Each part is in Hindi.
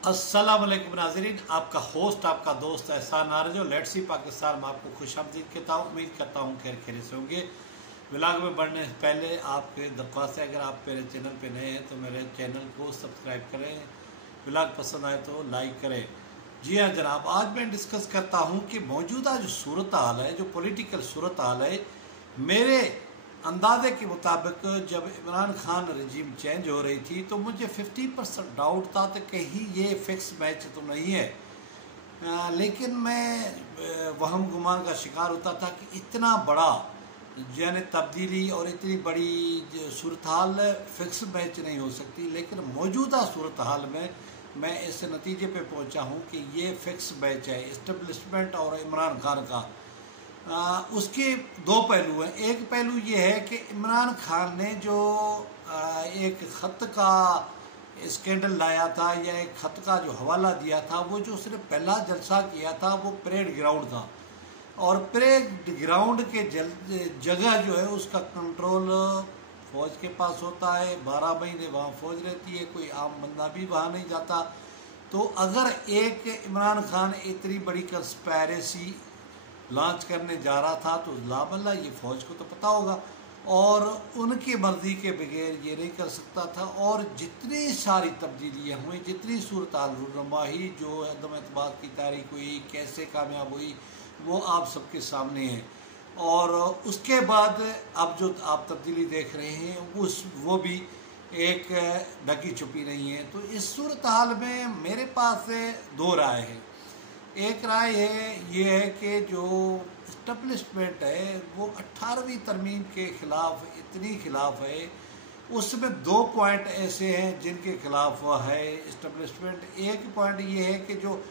अस्सलाम वालेकुम नाज़रीन, आपका होस्ट आपका दोस्त एहसान आरजो लेट्स सी पाकिस्तान में आपको खुशामदीद कहता हूँ। उम्मीद करता हूँ खैर खैर से होंगे। व्लॉग में बढ़ने से पहले आपके दरख्वास्त है, अगर आप मेरे चैनल पे नए हैं तो मेरे चैनल को सब्सक्राइब करें, व्लॉग पसंद आए तो लाइक करें। जी हाँ जनाब, आज मैं डिस्कस करता हूँ कि मौजूदा जो सूरत हाल है, जो पॉलिटिकल सूरत हाल है, मेरे अंदाजे के मुताबिक जब इमरान खान रजीम चेंज हो रही थी तो मुझे 50% डाउट था कि कहीं ये फिक्स मैच तो नहीं है। लेकिन मैं वहम गुमान का शिकार होता था कि इतना बड़ा यानी तब्दीली और इतनी बड़ी सूरत हाल फिक्स मैच नहीं हो सकती। लेकिन मौजूदा सूरत हाल में मैं इस नतीजे पे पहुंचा हूं कि ये फिक्स मैच है इस्टेब्लिशमेंट और इमरान खान का। उसके दो पहलू हैं। एक पहलू ये है कि इमरान खान ने जो एक ख़त का स्कैंडल लाया था या एक ख़त का जो हवाला दिया था, वो जो उसने पहला जलसा किया था वो परेड ग्राउंड था, और परेड ग्राउंड के जगह जो है उसका कंट्रोल फ़ौज के पास होता है। 12 महीने वहाँ फ़ौज रहती है, कोई आम बंदा भी वहाँ नहीं जाता। तो अगर एक इमरान खान इतनी बड़ी कंस्पायरेसी लॉन्च करने जा रहा था तो लामल्ला ये फ़ौज को तो पता होगा, और उनकी मर्ज़ी के बगैर ये नहीं कर सकता था। और जितनी सारी तब्दीलियाँ हुई, जितनी सूरत रूनुमाही जो अदम एतमाद की तारीख हुई, कैसे कामयाब हुई, वो आप सबके सामने है। और उसके बाद अब जो आप तब्दीली देख रहे हैं वो भी एक ढकी छुपी नहीं है। तो इस सूरत हाल में मेरे पास दो राय है। एक राय ये है कि जो इस्टेब्लिशमेंट है वो 18वीं तरमीम के ख़िलाफ़ इतनी ख़िलाफ़ है, उसमें 2 पॉइंट ऐसे हैं जिनके ख़िलाफ़ है इस्टेब्लिशमेंट। एक पॉइंट ये है कि जो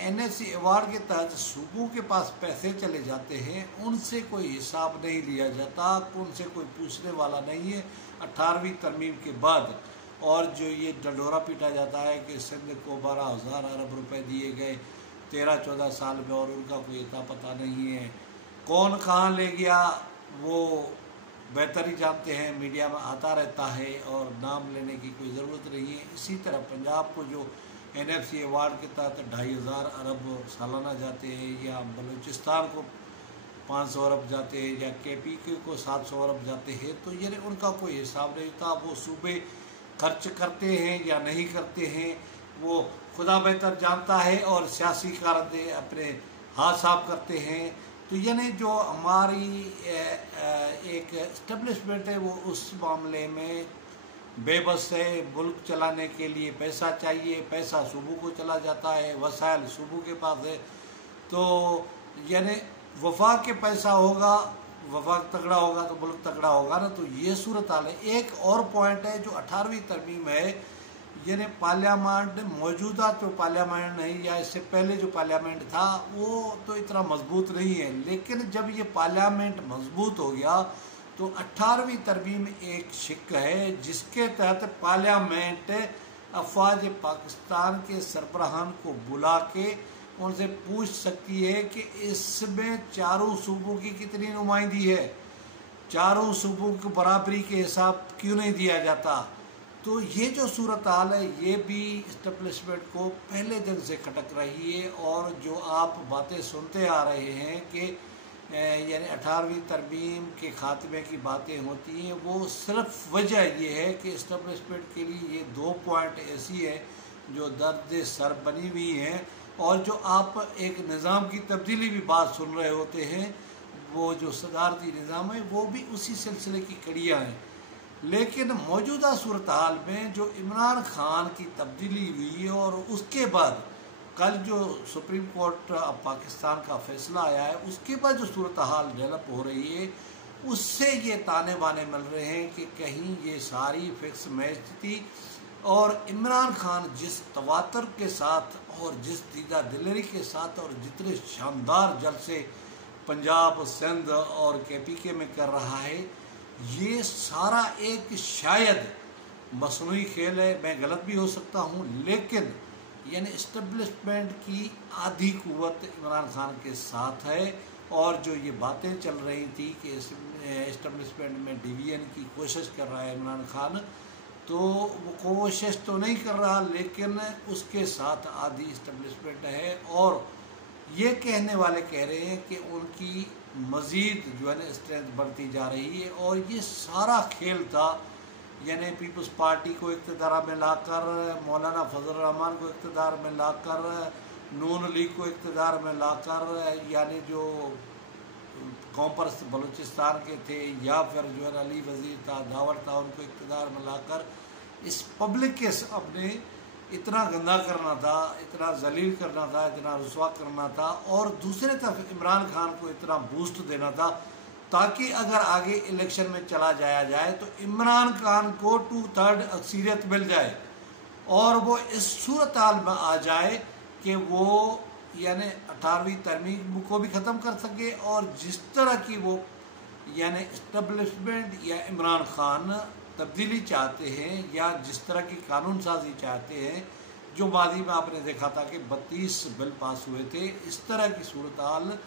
NSC अवार्ड के तहत सूबों के पास पैसे चले जाते हैं उनसे कोई हिसाब नहीं लिया जाता, उनसे कोई पूछने वाला नहीं है 18वीं तरमीम के बाद। और जो ये डंडोरा पीटा जाता है कि सिंध को 12,000 अरब रुपए दिए गए 13-14 साल में और उनका कोई इतना पता नहीं है, कौन कहाँ ले गया वो बेहतर ही जानते हैं, मीडिया में आता रहता है और नाम लेने की कोई ज़रूरत नहीं है। इसी तरह पंजाब को जो NFC अवार्ड के तहत 2,500 अरब सालाना जाते हैं, या बलूचिस्तान को 500 अरब जाते हैं, या KPK को 700 अरब जाते हैं, तो ये उनका कोई हिसाब नहीं था। वो सूबे खर्च करते हैं या नहीं करते हैं वो खुदा बेहतर जानता है, और सियासी कारदे अपने हाथ साफ करते हैं। तो यानी जो हमारी एक इस्टेब्लिशमेंट है वो उस मामले में बेबस है। मुल्क चलाने के लिए पैसा चाहिए, पैसा सूबों को चला जाता है, वसाइल सूबों के पास है। तो यानी वफाक के पैसा होगा, वफाक तगड़ा होगा तो मुल्क तगड़ा होगा ना। तो ये सूरत हाल है। एक और पॉइंट है जो 18वीं तरमीम है, यानी पार्लियामेंट मौजूदा तो पार्लियामेंट नहीं, या इससे पहले जो पार्लियामेंट था वो तो इतना मजबूत नहीं है। लेकिन जब ये पार्लियामेंट मजबूत हो गया तो 18वीं तरमीम एक शिक है जिसके तहत पार्लियामेंट अफवाज पाकिस्तान के सरबराहान को बुला के उनसे पूछ सकती है कि इसमें चारों सूबों की कितनी नुमाइंदी है, चारों सूबों की बराबरी के हिसाब क्यों नहीं दिया जाता। तो ये जो सूरत हाल है ये भी इस्टेब्लिशमेंट को पहले दिन से खटक रही है। और जो आप बातें सुनते आ रहे हैं कि यानी 18वीं तरमीम के खात्मे की बातें होती हैं, वो सिर्फ वजह ये है कि इस्टेब्लिशमेंट के लिए ये 2 पॉइंट ऐसी है जो दर्द सर बनी हुई हैं। और जो आप एक निज़ाम की तब्दीली भी बात सुन रहे होते हैं, वो जो सदारती निज़ाम है वो भी उसी सिलसिले की कड़ियाँ हैं। लेकिन मौजूदा सूरत हाल में जो इमरान खान की तब्दीली हुई और उसके बाद कल जो सुप्रीम कोर्ट पाकिस्तान का फैसला आया है, उसके बाद जो सूरत हाल डेवलप हो रही है उससे ये ताने बाने मिल रहे हैं कि कहीं ये सारी फिक्स मैच थी। और इमरान खान जिस तवातर के साथ और जिस दीदा दिलेरी के साथ और जितने शानदार जलसे पंजाब, सिंध और KPK में कर रहा है, ये सारा एक शायद मसनूई खेल है। मैं गलत भी हो सकता हूँ, लेकिन यानी इस्टेब्लिशमेंट की आधी कुव्वत इमरान खान के साथ है। और जो ये बातें चल रही थी कि इस्टेब्लिशमेंट में डिवीजन की कोशिश कर रहा है इमरान खान, तो वो कोशिश तो नहीं कर रहा, लेकिन उसके साथ आधी इस्टेब्लिशमेंट है। और ये कहने वाले कह रहे हैं कि उनकी मज़ीद जो है ना स्ट्रेंथ बढ़ती जा रही है। और ये सारा खेल था, यानी पीपल्स पार्टी को इक़्तिदार में लाकर, मौलाना फजल रहमान को इक़्तिदार में लाकर, नून लीग को इक़्तिदार में लाकर, यानी जो कौम परस्त बलूचिस्तान के थे, या फिर जो है अली वज़ीर था, दावर था, उनको इक़्तिदार में लाकर इस पब्लिक के अपने इतना गंदा करना था, इतना जलील करना था, इतना रुसवा करना था। और दूसरे तरफ इमरान खान को इतना बूस्ट देना था ताकि अगर आगे इलेक्शन में चला जाया जाए तो इमरान खान को 2/3 अक्सरियत मिल जाए और वो इस सूरत हाल में आ जाए कि वो यानी 18वीं तरमीम को भी ख़त्म कर सके। और जिस तरह की वो यानी इस्टेब्लिशमेंट या इमरान खान तब्दीली चाहते हैं या जिस तरह की कानून साजी चाहते हैं, जो माजी में आपने देखा था कि 32 बिल पास हुए थे, इस तरह की सूरत हाल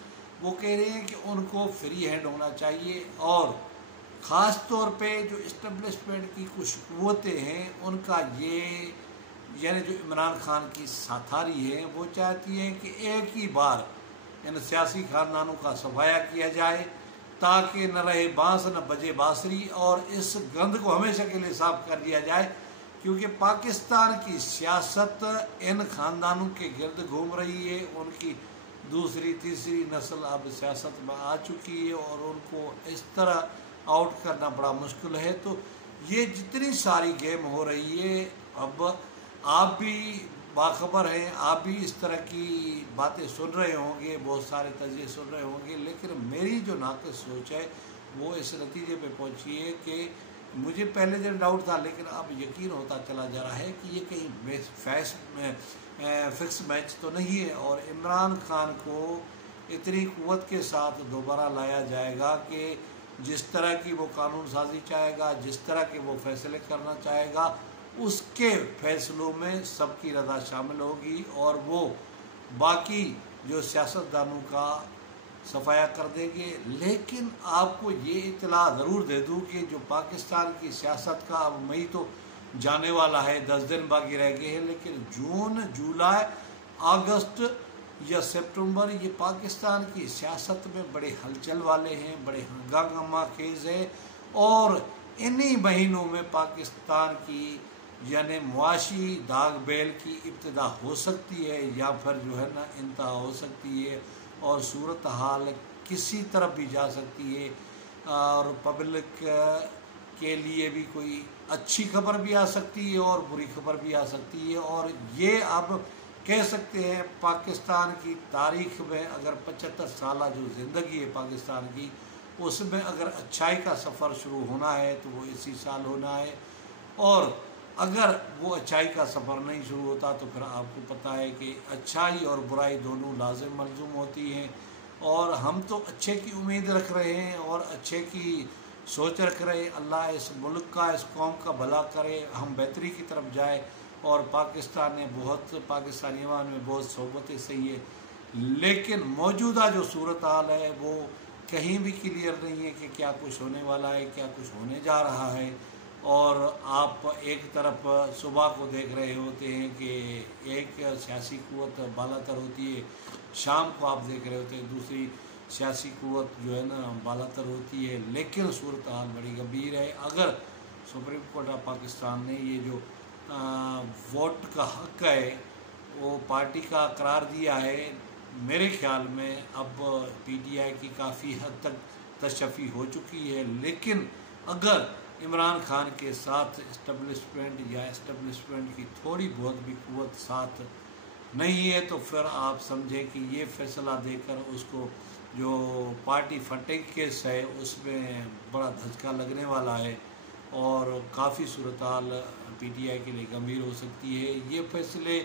वो कह रहे हैं कि उनको फ्री हैंड होना चाहिए। और ख़ास तौर पे जो इस्टेब्लिशमेंट की कुछ क़ुव्वतें हैं उनका ये यानी जो इमरान खान की साथारी है वो चाहती हैं कि एक ही बार यानी सियासी खानदानों का सफाया किया जाए ताकि न रहे बांस न बजे बांसुरी, और इस गंद को हमेशा के लिए साफ कर दिया जाए। क्योंकि पाकिस्तान की सियासत इन खानदानों के गिर्द घूम रही है, उनकी दूसरी तीसरी नस्ल अब सियासत में आ चुकी है और उनको इस तरह आउट करना बड़ा मुश्किल है। तो ये जितनी सारी गेम हो रही है, अब आप भी बाखबर हैं, आप भी इस तरह की बातें सुन रहे होंगे, बहुत सारे तजिए सुन रहे होंगे, लेकिन मेरी जो नाक़िस सोच है वो इस नतीजे पे पहुंची है कि मुझे पहले दिन डाउट था, लेकिन अब यकीन होता चला जा रहा है कि ये कहीं फिक्स मैच तो नहीं है और इमरान खान को इतनी क़ुव्वत के साथ दोबारा लाया जाएगा कि जिस तरह की वो कानून साजी चाहेगा, जिस तरह के वो फैसले करना चाहेगा, उसके फैसलों में सबकी रज़ा शामिल होगी और वो बाकी जो सियासतदानों का सफाया कर देंगे। लेकिन आपको ये इत्तला ज़रूर दे दूँ कि जो पाकिस्तान की सियासत का अब मई तो जाने वाला है, 10 दिन बाकी रह गए हैं, लेकिन जून, जुलाई, अगस्त या सितंबर ये पाकिस्तान की सियासत में बड़े हलचल वाले हैं, बड़े हंगामा खेज है। और इन्हीं महीनों में पाकिस्तान की यानी मुआशी दाग बेल की इब्तिदा हो सकती है या फिर जो है ना इंतहा हो सकती है और सूरत हाल किसी तरफ भी जा सकती है और पब्लिक के लिए भी कोई अच्छी खबर भी आ सकती है और बुरी खबर भी आ सकती है। और ये अब कह सकते हैं पाकिस्तान की तारीख में अगर 75 साल जो ज़िंदगी है पाकिस्तान की, उसमें अगर अच्छाई का सफ़र शुरू होना है तो वो इसी साल होना है। और अगर वो अच्छाई का सफ़र नहीं शुरू होता तो फिर आपको पता है कि अच्छाई और बुराई दोनों लाजिम मलजूम होती हैं। और हम तो अच्छे की उम्मीद रख रहे हैं और अच्छे की सोच रख रहे हैं। अल्लाह इस मुल्क का, इस कौम का भला करे, हम बेहतरी की तरफ जाए। और पाकिस्तान ने पाकिस्तानी अवाम में बहुत सोबतें सही है, लेकिन मौजूदा जो सूरत हाल है वो कहीं भी क्लियर नहीं है कि क्या कुछ होने वाला है, क्या कुछ होने जा रहा है। और आप एक तरफ सुबह को देख रहे होते हैं कि एक सियासी क़ुव्वत बालातर होती है, शाम को आप देख रहे होते हैं दूसरी सियासी क़ुव्वत जो है ना बालातर होती है। लेकिन सूरत हाल बड़ी गंभीर है। अगर सुप्रीम कोर्ट ऑफ पाकिस्तान ने ये जो वोट का हक़ है वो पार्टी का करार दिया है, मेरे ख्याल में अब PTI की काफ़ी हद तक तशफ़ी हो चुकी है। लेकिन अगर इमरान खान के साथ इस्टेब्लिशमेंट की थोड़ी बहुत भी क़ुव्वत साथ नहीं है तो फिर आप समझें कि ये फ़ैसला देकर उसको जो पार्टी फंडिंग केस है उसमें बड़ा धचका लगने वाला है और काफ़ी सूरत हाल PTI के लिए गंभीर हो सकती है। ये फैसले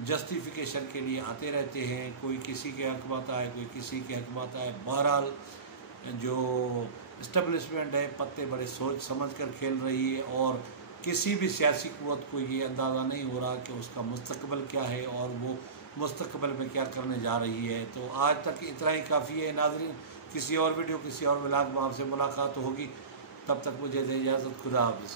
जस्टिफिकेशन के लिए आते रहते हैं, कोई किसी के हक़ में आता है, कोई किसी के हक़ में आता है। बहरहाल जो इस्टेब्लिशमेंट है पत्ते बड़े सोच समझ कर खेल रही है और किसी भी सियासी क़ुव्वत को ये अंदाज़ा नहीं हो रहा कि उसका मुस्तकबिल क्या है और वो मुस्तकबिल में क्या करने जा रही है। तो आज तक इतना ही काफ़ी है नाज़रीन। किसी और वीडियो, किसी और व्लॉग में आपसे मुलाकात होगी, तब तक मुझे दे इजाज़त। खुदा हाफ़िज़।